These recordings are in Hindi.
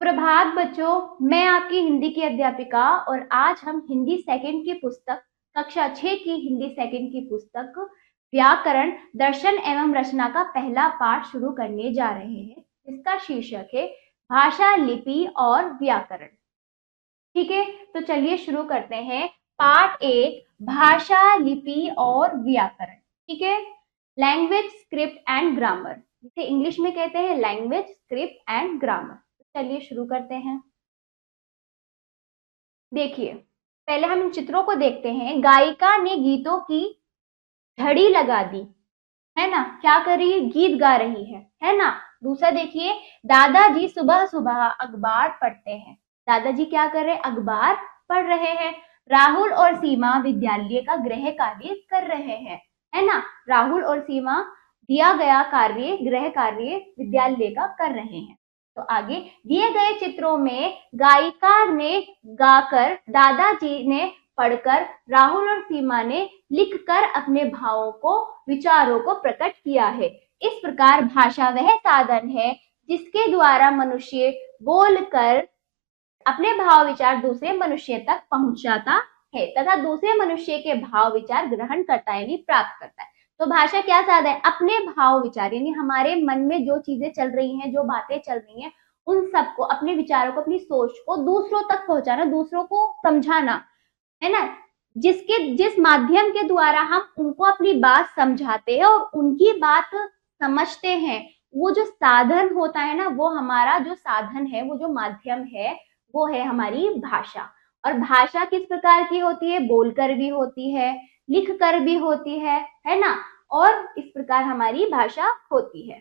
प्रभात बच्चों, मैं आपकी हिंदी की अध्यापिका और आज हम हिंदी सेकंड की पुस्तक कक्षा 6 की हिंदी सेकंड की पुस्तक व्याकरण दर्शन एवं रचना का पहला पाठ शुरू करने जा रहे हैं। इसका शीर्षक है भाषा, लिपि और व्याकरण। ठीक है, तो चलिए शुरू करते हैं। पार्ट 1, भाषा, लिपि और व्याकरण। ठीक है, लैंग्वेज, स्क्रिप्ट एंड ग्रामर, जिसे इंग्लिश में कहते हैं लैंग्वेज, स्क्रिप्ट एंड ग्रामर। चलिए शुरू करते हैं। देखिए, पहले हम इन चित्रों को देखते हैं। गायिका ने गीतों की झड़ी लगा दी, है ना, क्या कर रही है, गीत गा रही है ना। दूसरा देखिए, दादाजी सुबह सुबह अखबार पढ़ते हैं। दादाजी क्या कर रहे हैं, अखबार पढ़ रहे हैं। राहुल और सीमा विद्यालय का गृह कार्य कर रहे हैं, है ना। राहुल और सीमा दिया गया कार्य, गृह कार्य विद्यालय का कर रहे हैं। तो आगे दिए गए चित्रों में गायिका ने गाकर, दादाजी ने पढ़कर, राहुल और सीमा ने लिखकर अपने भावों को, विचारों को प्रकट किया है। इस प्रकार भाषा वह साधन है जिसके द्वारा मनुष्य बोलकर अपने भाव विचार दूसरे मनुष्य तक पहुंचाता है तथा दूसरे मनुष्य के भाव विचार ग्रहण करता है, यानी प्राप्त करता है। तो भाषा क्या साधन है, अपने भाव विचार, यानी हमारे मन में जो चीजें चल रही हैं, जो बातें चल रही हैं, उन सबको, अपने विचारों को, अपनी सोच को दूसरों तक पहुंचाना, दूसरों को समझाना, है ना। जिस माध्यम के द्वारा हम उनको अपनी बात समझाते हैं और उनकी बात समझते हैं, वो जो साधन होता है ना, वो हमारा जो साधन है, वो जो माध्यम है, वो है हमारी भाषा। और भाषा किस प्रकार की होती है, बोलकर भी होती है, लिखकर भी होती है ना। और इस प्रकार हमारी भाषा होती है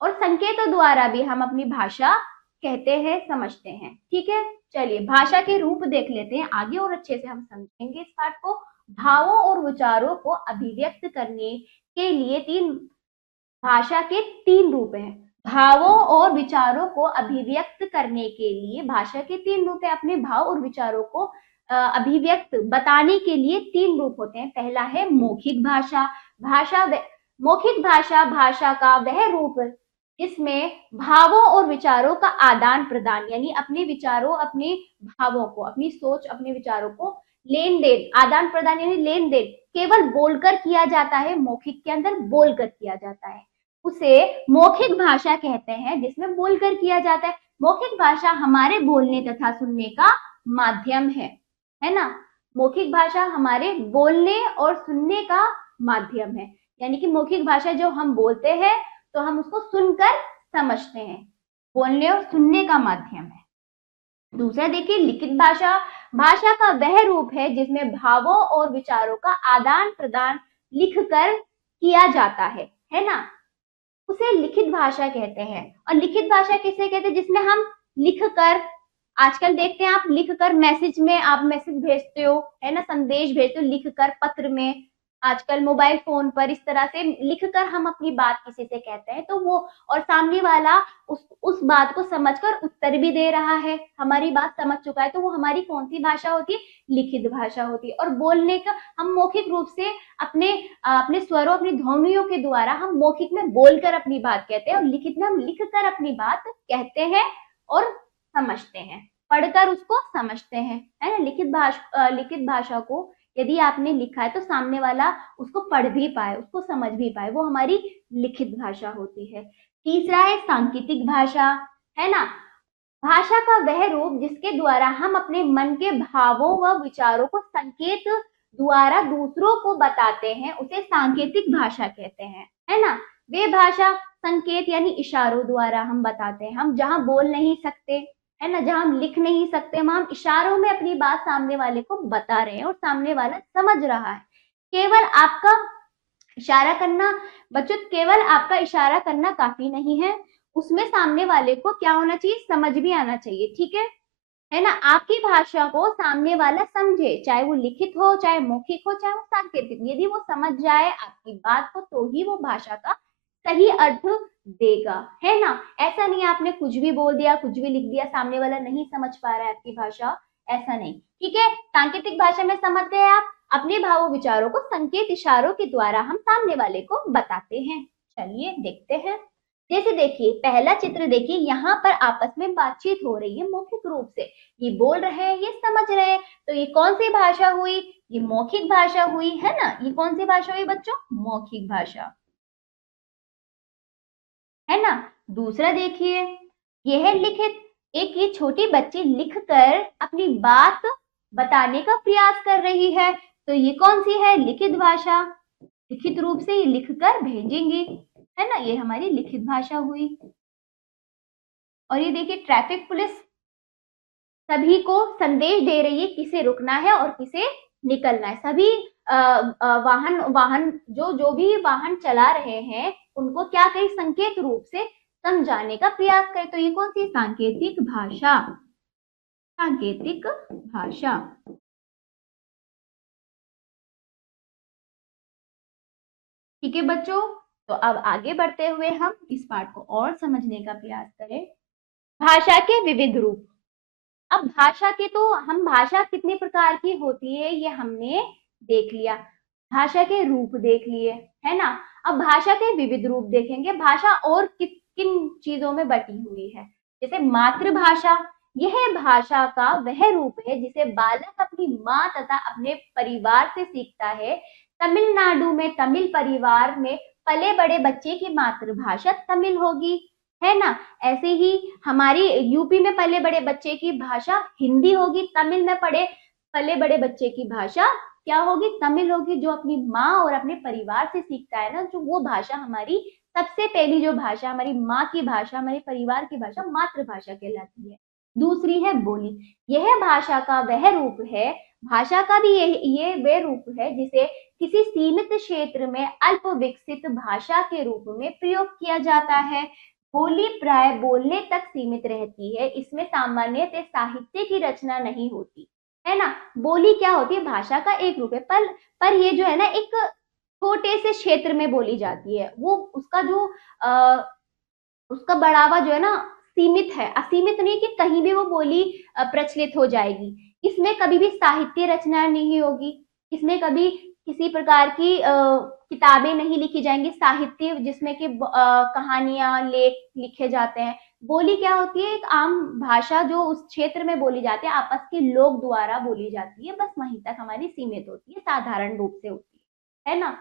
और संकेतों द्वारा भी हम अपनी भाषा कहते हैं, समझते हैं। ठीक है, चलिए भाषा के रूप देख लेते हैं आगे और अच्छे से हम समझेंगे इस पाठ को। भावों और विचारों को अभिव्यक्त करने के लिए भाषा के 3 रूप हैं। भावों और विचारों को अभिव्यक्त करने के लिए भाषा के 3 रूप हैं। अपने भाव और विचारों को अभिव्यक्त बताने के लिए 3 रूप होते हैं। पहला है मौखिक भाषा। मौखिक भाषा भाषा का वह रूप जिसमें भावों और विचारों का आदान प्रदान, यानी अपने विचारों, अपने भावों को, अपनी सोच, अपने विचारों को लेन देन, आदान प्रदान यानी लेन देन केवल बोलकर किया जाता है। मौखिक के अंदर बोलकर किया जाता है, उसे मौखिक भाषा कहते हैं, जिसमें बोलकर किया जाता है। मौखिक भाषा हमारे बोलने तथा सुनने का माध्यम है ना। मौखिक भाषा हमारे बोलने और सुनने का माध्यम है, यानी कि मौखिक भाषा जो हम बोलते हैं तो हम उसको सुनकर समझते हैं, बोलने और सुनने का माध्यम है। दूसरा देखिए, लिखित भाषा। भाषा का वह रूप है जिसमें भावों और विचारों का आदान प्रदान लिखकर किया जाता है ना, उसे लिखित भाषा कहते हैं। और लिखित भाषा किसे कहते हैं, जिसमें हम लिखकर, आजकल देखते हैं आप लिखकर मैसेज में आप मैसेज भेजते हो, है ना, संदेश भेजते हो लिखकर, पत्र में, आजकल मोबाइल फोन पर, इस तरह से लिखकर हम अपनी बात किसी से कहते हैं। तो वो, और सामने वाला उस बात को समझकर उत्तर भी दे रहा है, हमारी बात समझ चुका है, तो वो हमारी कौन सी भाषा होती है, लिखित भाषा होती है। और बोलने का हम मौखिक रूप से अपने स्वरों, अपनी ध्वनियों के द्वारा हम मौखिक में बोलकर अपनी बात कहते हैं और लिखित में हम लिखकर अपनी बात कहते हैं और समझते हैं, पढ़कर उसको समझते हैं, है ना। लिखित भाषा को यदि आपने लिखा है तो सामने वाला उसको पढ़ भी पाए, उसको समझ भी पाए, वो हमारी लिखित भाषा होती है। तीसरा है सांकेतिक भाषा, है ना। भाषा का वह रूप जिसके द्वारा हम अपने मन के भावों व विचारों को संकेत द्वारा दूसरों को बताते हैं, उसे सांकेतिक भाषा कहते हैं, है ना। वे भाषा संकेत यानी इशारों द्वारा हम बताते हैं। हम जहां बोल नहीं सकते, है ना, जहां हम लिख नहीं सकते, वहां हम इशारों में अपनी बात सामने वाले को बता रहे हैं और सामने वाला समझ रहा है। केवल आपका इशारा करना, बच्चों केवल आपका इशारा करना काफी नहीं है, उसमें सामने वाले को क्या होना चाहिए, समझ भी आना चाहिए। ठीक है ना। आपकी भाषा को सामने वाला समझे, चाहे वो लिखित हो, चाहे मौखिक हो, चाहे वो सांकेतिक, यदि वो समझ जाए आपकी बात को तो ही वो भाषा का सही अर्थ देगा, है ना। ऐसा नहीं आपने कुछ भी बोल दिया, कुछ भी लिख दिया, सामने वाला नहीं समझ पा रहा है आपकी भाषा, ऐसा नहीं। ठीक है, सांकेतिक भाषा में समझ गए आप, अपने भावों विचारों को संकेत इशारों के द्वारा हम सामने वाले को बताते हैं। चलिए देखते हैं। जैसे देखिए पहला चित्र देखिए, यहाँ पर आपस में बातचीत हो रही है मौखिक रूप से, ये बोल रहे हैं, ये समझ रहे हैं, तो ये कौन सी भाषा हुई? ये मौखिक भाषा हुई, है ना? ये कौन सी भाषा हुई बच्चों? मौखिक भाषा, है ना? दूसरा देखिए, ये है लिखित। एक ये छोटी बच्ची लिखकर अपनी बात बताने का प्रयास कर रही है, तो ये कौन सी है? लिखित भाषा। लिखित रूप से ये लिखकर भेजेंगे, है ना? ये हमारी लिखित भाषा हुई। और ये देखिए ट्रैफिक पुलिस सभी को संदेश दे रही है किसे रुकना है और किसे निकलना है। सभी वाहन वाहन जो जो भी वाहन चला रहे हैं उनको क्या कहीं संकेत रूप से समझाने का प्रयास करें, तो ये कौन सी? सांकेतिक भाषा। सांकेतिक भाषा। ठीक है बच्चों, तो अब आगे बढ़ते हुए हम इस पाठ को और समझने का प्रयास करें। भाषा के विविध रूप। अब भाषा के तो हम भाषा कितने प्रकार की होती है ये हमने देख लिया, भाषा के रूप देख लिए, है ना? अब भाषा के विविध रूप देखेंगे। भाषा और किन चीजों में बटी हुई है? जैसे मातृभाषा, यह भाषा का वह रूप है जिसे बालक अपनी माँ तथा अपने परिवार से सीखता है। तमिलनाडु में तमिल परिवार में पले बड़े बच्चे की मातृभाषा तमिल होगी, है ना? ऐसे ही हमारी यूपी में पले बड़े बच्चे की भाषा हिंदी होगी, तमिल में पले बड़े बच्चे की भाषा क्या होगी? तमिल होगी। जो अपनी माँ और अपने परिवार से सीखता है ना, जो वो भाषा हमारी सबसे पहली जो भाषा, हमारी माँ की भाषा, हमारे परिवार की भाषा मातृभाषा कहलाती है। दूसरी है बोली, यह भाषा का वह रूप है, भाषा का भी ये वह रूप है जिसे किसी सीमित क्षेत्र में अल्प विकसित भाषा के रूप में प्रयोग किया जाता है। बोली प्राय बोलने तक सीमित रहती है, इसमें सामान्यतः साहित्य की रचना नहीं होती, है ना? बोली क्या होती है? भाषा का एक रूप है, पर ये जो है ना एक छोटे से क्षेत्र में बोली जाती है, वो उसका जो उसका बढ़ावा जो है ना सीमित है, असीमित नहीं कि कहीं भी वो बोली प्रचलित हो जाएगी। इसमें कभी भी साहित्य रचना नहीं होगी, इसमें कभी किसी प्रकार की किताबें नहीं लिखी जाएंगी, साहित्य जिसमें कि कहानियां लेख लिखे जाते हैं। बोली क्या होती है? एक आम भाषा जो उस क्षेत्र में बोली जाती है, आपस के लोग द्वारा बोली जाती है, बस वहीं तक हमारी सीमित होती है, साधारण रूप से होती है ना?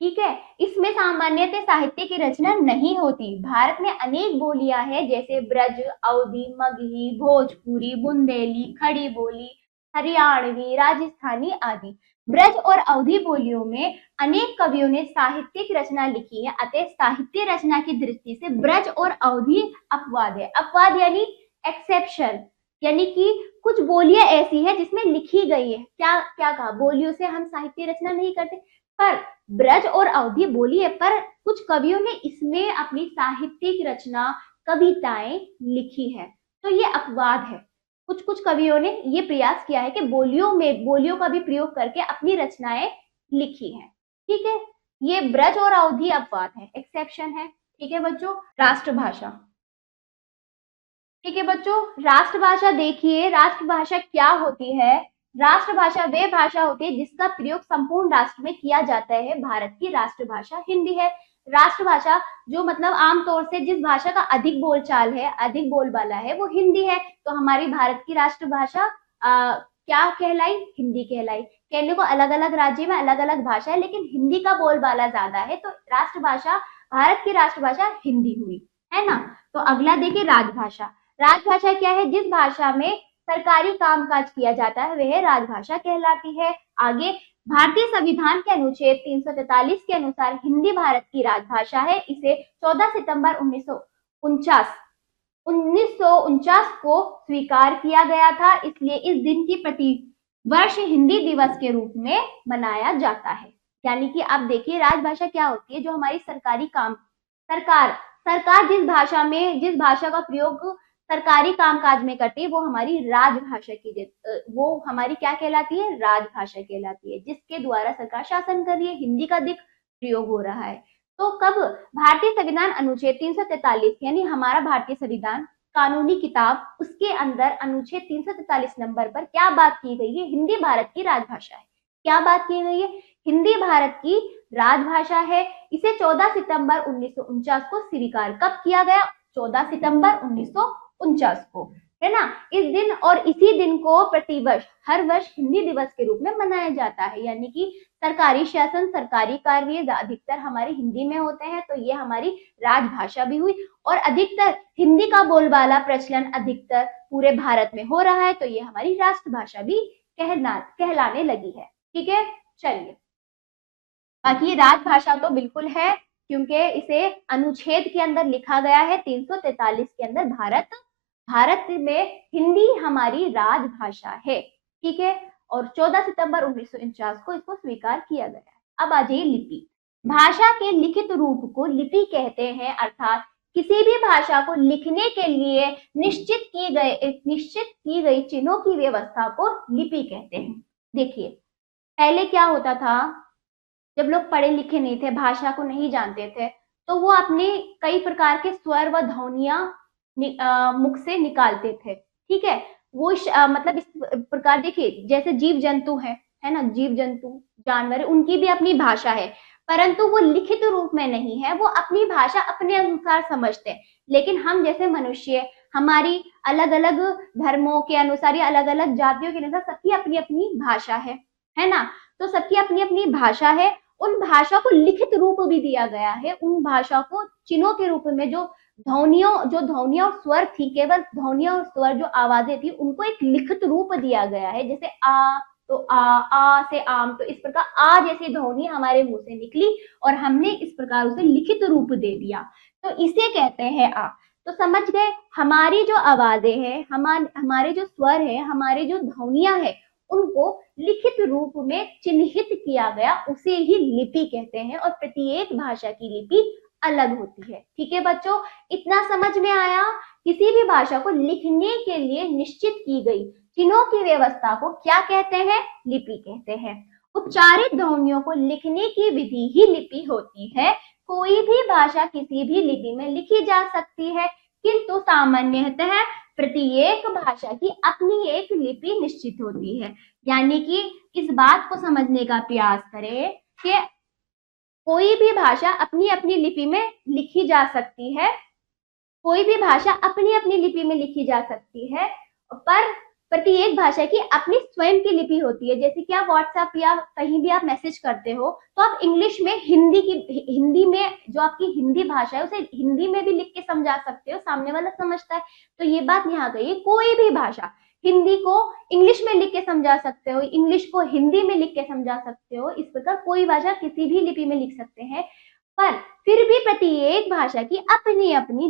ठीक है, इसमें सामान्यतः साहित्य की रचना नहीं होती। भारत में अनेक बोलियां हैं जैसे ब्रज, अवधी, मगही, भोजपुरी, बुंदेली, खड़ी बोली, हरियाणवी, राजस्थानी आदि। ब्रज और अवधी बोलियों में अनेक कवियों ने साहित्यिक रचना लिखी है, अतः साहित्य रचना की दृष्टि से ब्रज और अवधी अपवाद है। अपवाद यानी एक्सेप्शन, यानी कि कुछ बोलियां ऐसी है जिसमें लिखी गई है, क्या क्या कहा? बोलियों से हम साहित्य रचना नहीं करते, पर ब्रज और अवधी बोली है, पर कुछ कवियों ने इसमें अपनी साहित्यिक रचना, कविताएं लिखी है, तो ये अपवाद है। कुछ कुछ कवियों ने ये प्रयास किया है कि बोलियों का भी प्रयोग करके अपनी रचनाएं लिखी है। ठीक है, ये ब्रज और अवधी अपवाद है, एक्सेप्शन है। ठीक है बच्चों, राष्ट्रभाषा। ठीक है बच्चों, राष्ट्रभाषा देखिए, राष्ट्रभाषा क्या होती है? राष्ट्रभाषा वे भाषा होती है जिसका प्रयोग संपूर्ण राष्ट्र में किया जाता है। भारत की राष्ट्रभाषा हिंदी है। राष्ट्रभाषा जो मतलब आमतौर से जिस भाषा का अधिक बोलचाल है, अधिक बोलबाला है, वो हिंदी है। तो हमारी भारत की राष्ट्रभाषा क्या कहलाई? हिंदी कहलाई। कहने को अलग अलग राज्य में अलग अलग भाषा है, लेकिन हिंदी का बोलबाला ज्यादा है, तो राष्ट्रभाषा, भारत की राष्ट्रभाषा हिंदी हुई, है ना? तो अगला देखिए राजभाषा। राजभाषा क्या है? जिस भाषा में सरकारी कामकाज किया जाता है वह राजभाषा कहलाती है। आगे, भारतीय संविधान के अनुच्छेद 343 के अनुसार हिंदी भारत की राजभाषा है। इसे 14 सितंबर 1949 को स्वीकार किया गया था, इसलिए इस दिन की प्रति वर्ष हिंदी दिवस के रूप में मनाया जाता है। यानी कि आप देखिए राजभाषा क्या होती है? जो हमारी सरकारी काम, सरकार सरकार जिस भाषा का प्रयोग सरकारी कामकाज में करती है वो हमारी राजभाषा की, वो हमारी क्या कहलाती है? राजभाषा कहलाती है, जिसके द्वारा सरकार शासन कर रही है, हिंदी का अधिक प्रयोग हो रहा है। तो कब भारतीय संविधान अनुच्छेद 343 यानी हमारा भारतीय संविधान कानूनी किताब, उसके अंदर अनुच्छेद 343 नंबर पर क्या बात की गई है? हिंदी भारत की राजभाषा है। क्या बात की गई है? हिंदी भारत की राजभाषा है। इसे 14 सितंबर 1949 को स्वीकार कब किया गया? 14 सितंबर 1949 को, है ना। इस दिन और इसी दिन को प्रतिवर्ष हर वर्ष हिंदी दिवस के रूप में मनाया जाता है। यानी कि सरकारी शासन, सरकारी कार्य अधिकतर हमारे हिंदी में होते हैं, तो ये हमारी राजभाषा भी हुई। और अधिकतर हिंदी का बोलबाला प्रचलन अधिकतर पूरे भारत में हो रहा है, तो ये हमारी राष्ट्रभाषा भी कहलाने लगी है। ठीक है, चलिए। बाकी राजभाषा तो बिल्कुल है, क्योंकि इसे अनुच्छेद के अंदर लिखा गया है 343 के अंदर, भारत में हिंदी हमारी राजभाषा है। ठीक है, और 14 सितंबर 1949 को इसको स्वीकार किया गया है। अब आ जाइए लिपि। भाषा के लिखित रूप को लिपि कहते हैं, अर्थात किसी भी भाषा को लिखने के लिए निश्चित की गई चिन्हों की व्यवस्था को लिपि कहते हैं। देखिए, पहले क्या होता था, जब लोग पढ़े लिखे नहीं थे, भाषा को नहीं जानते थे, तो वो अपने कई प्रकार के स्वर व ध्वनियां मुख से निकालते थे। ठीक है, वो मतलब इस प्रकार, देखिए जैसे जीव जंतु है ना, जीव जंतु जानवर, उनकी भी अपनी भाषा है, परंतु वो लिखित रूप में नहीं है, वो अपनी भाषा अपने अनुसार समझते हैं। लेकिन हम जैसे मनुष्य, हमारी अलग अलग धर्मों के अनुसार या अलग अलग जातियों के अनुसार सबकी अपनी अपनी भाषा है ना। तो सबकी अपनी अपनी भाषा है, उन भाषा को लिखित रूप भी दिया गया है। उन भाषा को चिन्हों के रूप में, जो ध्वनियों और स्वर थी, केवल ध्वनियों और स्वर जो आवाजें थी, उनको एक लिखित रूप दिया गया है। जैसे आ, तो आ से आम, तो इस प्रकार आ जैसी ध्वनि हमारे मुंह से निकली और हमने इस प्रकार उसे लिखित रूप दे दिया, तो इसे कहते हैं आ। तो समझ गए, हमारी जो आवाजें हैं, हमारे जो स्वर है, हमारे जो ध्वनियां है, उनको लिखित रूप में चिन्हित किया गया, उसे ही लिपि कहते हैं। और प्रत्येक भाषा की लिपि अलग होती है। ठीक है बच्चों, इतना समझ में आया। किसी भी भाषा को लिखने के लिए निश्चित की गई चिन्हों की व्यवस्था को क्या कहते हैं? लिपि कहते हैं। उच्चारित ध्वनियों को लिखने की विधि ही लिपि होती है। कोई भी भाषा किसी भी लिपि में लिखी जा सकती है, किंतु सामान्यतः प्रत्येक भाषा की अपनी एक लिपि निश्चित होती है। यानी कि इस बात को समझने का प्रयास करें कि कोई भी भाषा अपनी अपनी लिपि में लिखी जा सकती है, कोई भी भाषा अपनी अपनी लिपि में लिखी जा सकती है, पर प्रत्येक भाषा की अपनी स्वयं की लिपि होती है। जैसे कि आप व्हाट्सएप या कहीं भी आप मैसेज करते हो, तो आप इंग्लिश में हिंदी में जो आपकी हिंदी भाषा है, उसे हिंदी में भी लिख के समझा सकते हो, सामने वाला समझता है। तो ये बात यहाँ गई, कोई भी भाषा, हिंदी को इंग्लिश में लिख के समझा सकते हो, इंग्लिश को हिंदी में लिख के समझा सकते हो। इस प्रकार कोई भाषा किसी भी लिपि में लिख सकते हैं, पर फिर भी प्रत्येक भाषा की अपनी अपनी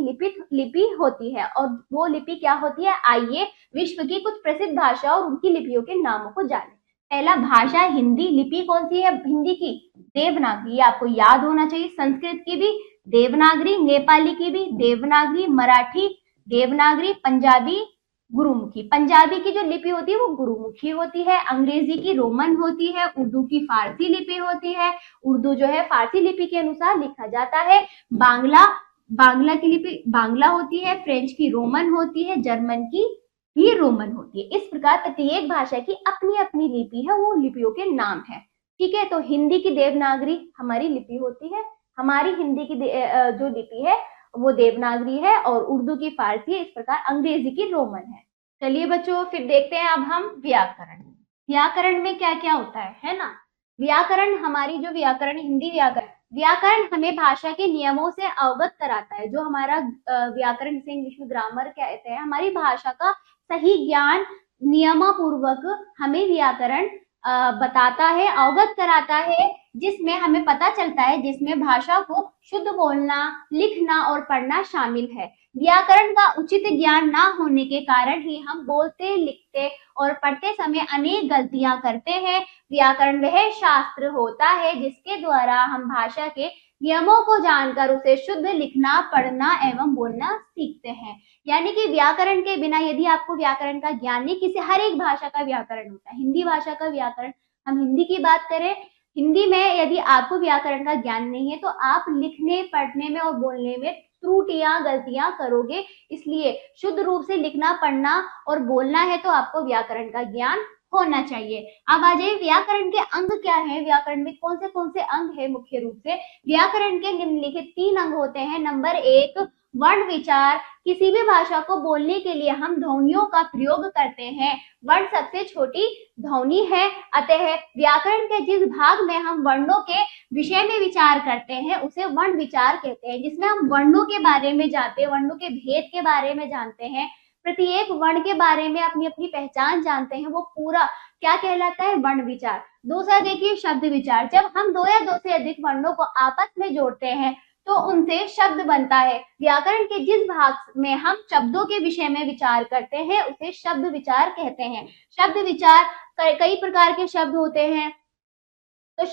लिपि होती है। और वो लिपि क्या होती है? आइए विश्व की कुछ प्रसिद्ध भाषा और उनकी लिपियों के नामों को जानें। पहला, भाषा हिंदी। लिपि कौन सी है हिंदी की? देवनागरी, आपको याद होना चाहिए। संस्कृत की भी देवनागरी, नेपाली की भी देवनागरी, मराठी देवनागरी, पंजाबी गुरुमुखी। पंजाबी की जो लिपि होती है वो गुरुमुखी होती है। अंग्रेजी की रोमन होती है। उर्दू की फारसी लिपि होती है। उर्दू जो है फारसी लिपि के अनुसार लिखा जाता है। बांग्ला की लिपि बांग्ला होती है। फ्रेंच की रोमन होती है। जर्मन की भी रोमन होती है। इस प्रकार प्रत्येक भाषा की अपनी अपनी लिपि है, वो लिपियों के नाम है। ठीक है, तो हिंदी की देवनागरी हमारी लिपि होती है। हमारी हिंदी की जो लिपि है वो देवनागरी है, और उर्दू की फारसी है। इस प्रकार अंग्रेजी की रोमन है। चलिए बच्चों, फिर देखते हैं अब हम व्याकरण। व्याकरण में क्या क्या होता है ना। व्याकरण, हमारी जो व्याकरण, हिंदी व्याकरण हमें भाषा के नियमों से अवगत कराता है। जो हमारा व्याकरण, जिसे इंग्लिश में ग्रामर कहते हैं, हमारी भाषा का सही ज्ञान नियमपूर्वक हमें व्याकरण बताता है, अवगत कराता है, जिसमें हमें पता चलता है, जिसमें भाषा को शुद्ध बोलना, लिखना और पढ़ना शामिल है। व्याकरण का उचित ज्ञान ना होने के कारण ही हम बोलते, लिखते और पढ़ते समय अनेक गलतियां करते हैं। व्याकरण वह शास्त्र होता है जिसके द्वारा हम भाषा के नियमों को जानकर उसे शुद्ध लिखना, पढ़ना एवं बोलना सीखते हैं। यानी कि व्याकरण के बिना, यदि आपको व्याकरण का ज्ञान नहीं, किसी हर एक भाषा का व्याकरण होता है। हिंदी भाषा का व्याकरण, हम हिंदी की बात करें, हिंदी में यदि आपको व्याकरण का ज्ञान नहीं है, तो आप लिखने, पढ़ने में और बोलने में त्रुटियां, गलतियां करोगे। इसलिए शुद्ध रूप से लिखना, पढ़ना और बोलना है तो आपको व्याकरण का ज्ञान होना चाहिए। अब आ जाइए व्याकरण के अंग क्या है, व्याकरण में कौन से अंग है। मुख्य रूप से व्याकरण के निम्नलिखित 3 अंग होते हैं। नंबर 1 वर्ण विचार, किसी भी भाषा को बोलने के लिए हम ध्वनियों का प्रयोग करते हैं। वर्ण सबसे छोटी ध्वनि है, अतः व्याकरण के जिस भाग में हम वर्णों के विषय में विचार करते हैं उसे वर्ण विचार कहते हैं, जिसमें हम वर्णों के बारे में जानते हैं, वर्णों के भेद के बारे में जानते हैं, प्रत्येक वर्ण के बारे में अपनी अपनी पहचान जानते हैं, वो पूरा क्या कहलाता है, वर्ण विचार। दूसरा देखिए शब्द विचार, जब हम दो या दो से अधिक वर्णों को आपस में जोड़ते हैं तो उनसे शब्द बनता है। व्याकरण के जिस भाग में हम शब्दों के विषय में विचार करते हैं उसे शब्द विचार कहते हैं। शब्द विचार कई प्रकार के शब्द होते हैं, तो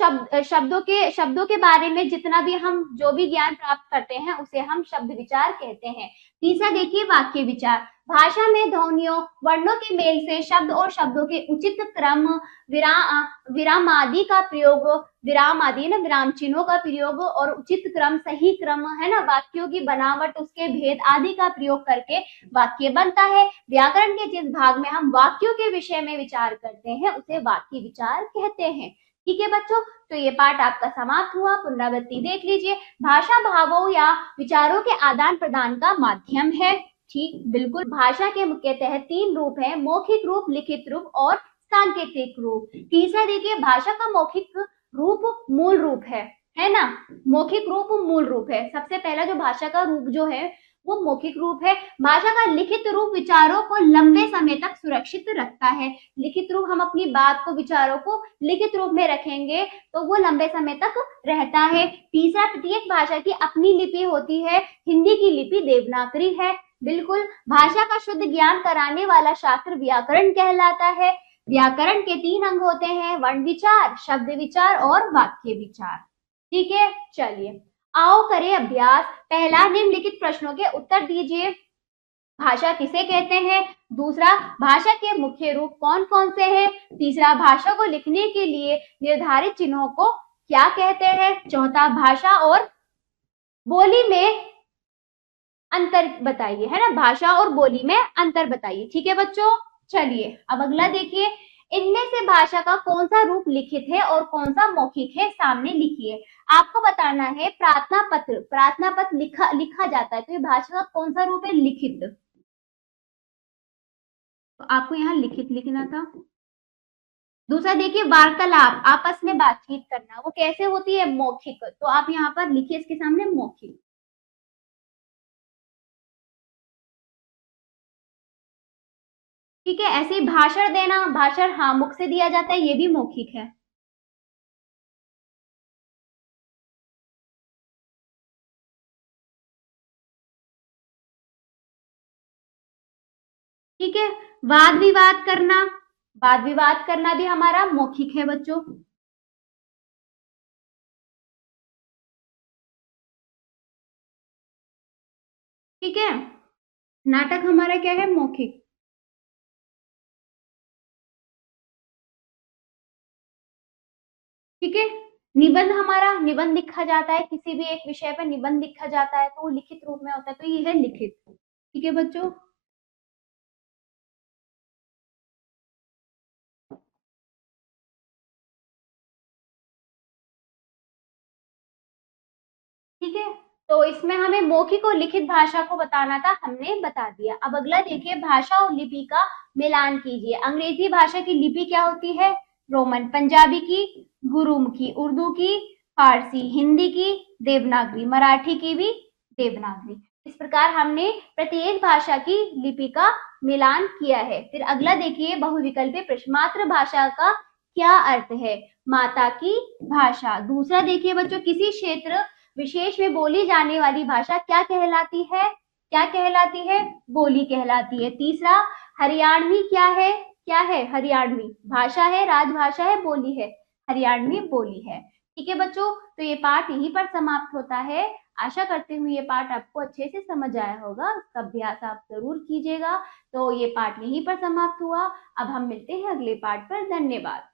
शब्दों के बारे में जितना भी हम जो भी ज्ञान प्राप्त करते हैं उसे हम शब्द विचार कहते हैं। तीसरा देखिए वाक्य विचार, भाषा में ध्वनियों वर्णों के मेल से शब्द और शब्दों के उचित क्रम, विराम आदि का प्रयोग, विराम आदि ना विराम चिन्हों का प्रयोग और उचित क्रम, सही क्रम है ना, वाक्यों की बनावट, उसके भेद आदि का प्रयोग करके वाक्य बनता है। व्याकरण के जिस भाग में हम वाक्यों के विषय में विचार करते हैं उसे वाक्य विचार कहते हैं। ठीक है बच्चों, तो ये पाठ आपका समाप्त हुआ। पुनरावृत्ति देख लीजिए। भाषा भावों या विचारों के आदान प्रदान का माध्यम है। ठीक बिल्कुल। भाषा के मुख्यतः 3 रूप है, मौखिक रूप, लिखित रूप और सांकेतिक रूप। तीसरा देखिए भाषा का मौखिक रूप मूल रूप है ना, मौखिक रूप मूल रूप है। सबसे पहला जो भाषा का रूप जो है वो मौखिक रूप है। भाषा का लिखित रूप विचारों को लंबे समय तक सुरक्षित रखता है। लिखित रूप, हम अपनी बात को, विचारों को लिखित रूप में रखेंगे तो वो लंबे समय तक रहता है। तीसरा, प्रत्येक भाषा की अपनी लिपि होती है। हिंदी की लिपि देवनागरी है। बिल्कुल। भाषा का शुद्ध ज्ञान कराने वाला शास्त्र व्याकरण कहलाता है। व्याकरण के 3 अंग होते हैं, वर्ण विचार, शब्द विचार और वाक्य विचार। ठीक है, चलिए आओ करें अभ्यास। पहला, निम्नलिखित प्रश्नों के उत्तर दीजिए। भाषा किसे कहते हैं? दूसरा, भाषा के मुख्य रूप कौन कौन से हैं? तीसरा, भाषा को लिखने के लिए निर्धारित चिन्हों को क्या कहते हैं? चौथा, भाषा और बोली में अंतर बताइए, है ना, भाषा और बोली में अंतर बताइए। ठीक है बच्चों, चलिए अब अगला देखिए। इनमें से भाषा का कौन सा रूप लिखित है और कौन सा मौखिक है, सामने लिखिए। आपको बताना है प्रार्थना पत्र लिखा जाता है, तो ये भाषा का कौन सा रूप है? लिखित। तो आपको यहाँ लिखित लिखना था। दूसरा देखिए वार्तालाप, आपस में बातचीत करना, वो कैसे होती है? मौखिक। तो आप यहाँ पर लिखिए इसके सामने मौखिक। ठीक है, ऐसे ही भाषण देना, भाषण हाँ मुख से दिया जाता है, ये भी मौखिक है। ठीक है, वाद विवाद करना भी हमारा मौखिक है बच्चों। ठीक है, नाटक हमारा क्या है? मौखिक। ठीक है, निबंध लिखा जाता है, किसी भी एक विषय पर निबंध लिखा जाता है तो वो लिखित रूप में होता है, तो ये है लिखित। ठीक है बच्चों, ठीक है, तो इसमें हमें मौखिक और लिखित भाषा को बताना था, हमने बता दिया। अब अगला देखिए, भाषा और लिपि का मिलान कीजिए। अंग्रेजी भाषा की लिपि क्या होती है? रोमन। पंजाबी की, गुरुमुखी। उर्दू की, फारसी। हिंदी की, देवनागरी। मराठी की भी देवनागरी। इस प्रकार हमने प्रत्येक भाषा की लिपि का मिलान किया है। फिर अगला देखिए, बहुविकल्पी प्रश्न। मातृभाषा का क्या अर्थ है? माता की भाषा। दूसरा देखिए बच्चों, किसी क्षेत्र विशेष में बोली जाने वाली भाषा क्या कहलाती है? क्या कहलाती है? बोली कहलाती है। तीसरा, हरियाणवी क्या है? क्या है हरियाणवी? भाषा है, राजभाषा है, बोली है? हरियाणवी बोली है। ठीक है बच्चों, तो ये पाठ यहीं पर समाप्त होता है। आशा करती हूँ ये पाठ आपको अच्छे से समझ आया होगा, इसका अभ्यास आप जरूर कीजिएगा। तो ये पाठ यहीं पर समाप्त हुआ। अब हम मिलते हैं अगले पाठ पर। धन्यवाद।